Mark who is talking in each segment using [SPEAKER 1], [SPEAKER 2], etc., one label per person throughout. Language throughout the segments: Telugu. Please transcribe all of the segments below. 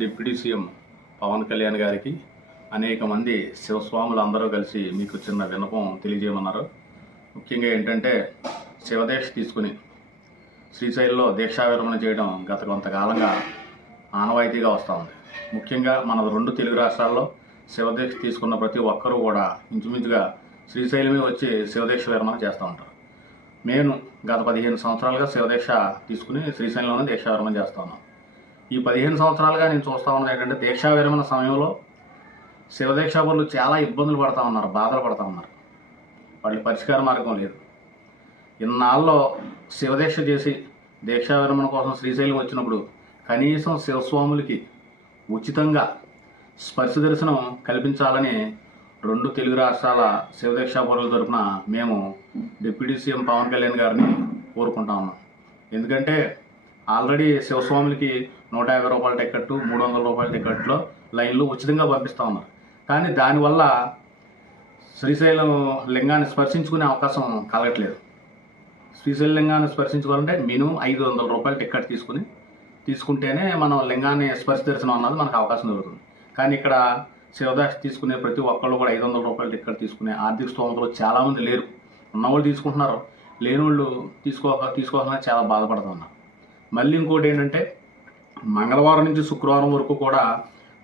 [SPEAKER 1] డిప్యూటీ సీఎం పవన్ కళ్యాణ్ గారికి అనేక మంది శివస్వాములు అందరూ కలిసి మీకు చిన్న విన్నపం తెలియజేయమన్నారు. ముఖ్యంగా ఏంటంటే శివదీక్ష తీసుకుని శ్రీశైలంలో దీక్షా విరమణ చేయడం గత కొంతకాలంగా ఆనవాయితీగా వస్తూ ఉంది. ముఖ్యంగా మన రెండు తెలుగు రాష్ట్రాల్లో శివదీక్ష తీసుకున్న ప్రతి ఒక్కరూ కూడా ఇంచుమించుగా శ్రీశైలమే వచ్చి శివదీక్ష విరమణ చేస్తూ ఉంటారు. నేను గత పదిహేను సంవత్సరాలుగా శివదీక్ష తీసుకుని శ్రీశైలంలోనే దీక్షా విరమణ చేస్తా ఉన్నాను ఈ పదిహేను సంవత్సరాలుగా నేను చూస్తూ ఉన్నది ఏంటంటే దీక్షా విరమణ సమయంలో శివదీక్షాపరులు చాలా ఇబ్బందులు పడతా ఉన్నారు బాధలు పడతా ఉన్నారు. వాళ్ళకి పరిష్కార మార్గం లేదు. ఇన్నాళ్ళలో శివదీక్ష చేసి దీక్షా విరమణ కోసం శ్రీశైలం వచ్చినప్పుడు కనీసం శివస్వాములకి ఉచితంగా స్పర్శ దర్శనం కల్పించాలని రెండు తెలుగు రాష్ట్రాల శివదీక్షా పౌరుల తరఫున మేము డిప్యూటీ సీఎం పవన్ కళ్యాణ్ గారిని కోరుకుంటా ఉన్నాం. ఎందుకంటే ఆల్రెడీ శివస్వాములకి నూట యాభై రూపాయల టికెట్ మూడు వందల రూపాయల టికెట్లో లైన్లు ఉచితంగా పంపిస్తూ ఉన్నారు. కానీ దానివల్ల శ్రీశైలం లింగాన్ని స్పర్శించుకునే అవకాశం కలగట్లేదు. శ్రీశైలం లింగాన్ని స్పర్శించుకోవాలంటే మినిమం ఐదు వందల రూపాయల టికెట్ తీసుకుని తీసుకుంటేనే మనం లింగాన్ని స్పర్శ దర్శనం అన్నది మనకు అవకాశం దొరుకుతుంది. కానీ ఇక్కడ శివదాస్ తీసుకునే ప్రతి ఒక్కళ్ళు కూడా ఐదు వందల రూపాయల టికెట్ తీసుకునే ఆర్థిక స్తోమతలు చాలామంది లేరు. ఉన్నవాళ్ళు తీసుకుంటున్నారు. లేని వాళ్ళు తీసుకోక తీసుకోవాలని చాలా బాధపడుతున్నారు. మళ్ళీ ఇంకోటి ఏంటంటే మంగళవారం నుంచి శుక్రవారం వరకు కూడా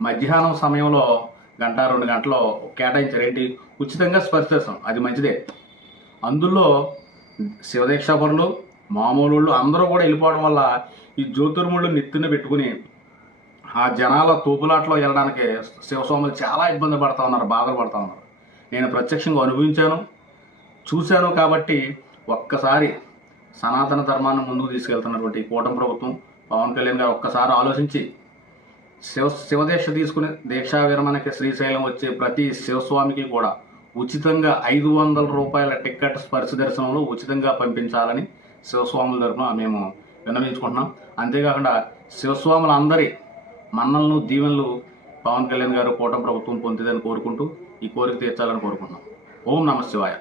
[SPEAKER 1] మధ్యాహ్నం సమయంలో గంట రెండు గంటలు కేటాయించారు. ఏంటి? ఉచితంగా స్పర్శిస్తాం. అది మంచిదే. అందులో శివదీక్షాపరులు మామూలు వాళ్ళు అందరూ కూడా వెళ్ళిపోవడం వల్ల ఈ జ్యోతిర్ముళ్ళు నెత్తిన పెట్టుకుని ఆ జనాల తోపులాట్లో వెళ్ళడానికి శివస్వాములు చాలా ఇబ్బంది పడతా ఉన్నారు బాధలు పడతా ఉన్నారు. నేను ప్రత్యక్షంగా అనుభవించాను చూశాను కాబట్టి ఒక్కసారి సనాతన ధర్మాన్ని ముందుకు తీసుకెళ్తున్నటువంటి కూటమి ప్రభుత్వం పవన్ కళ్యాణ్ గారు ఒక్కసారి ఆలోచించి శివ శివదీక్ష తీసుకుని దీక్షా విరమణకి శ్రీశైలం వచ్చే ప్రతి శివస్వామికి కూడా ఉచితంగా ఐదు వందల రూపాయల టిక్కెట్ స్పర్శ దర్శనంలో ఉచితంగా పంపించాలని శివస్వాముల తరఫున మేము విన్నవించుకుంటున్నాం. అంతేకాకుండా శివస్వాములందరి మన్నలను దీవెనలు పవన్ కళ్యాణ్ గారు కూటమి ప్రభుత్వం పొందిదని కోరుకుంటూ ఈ కోరిక తీర్చాలని కోరుకుంటున్నాం. ఓం నమ శివాయ.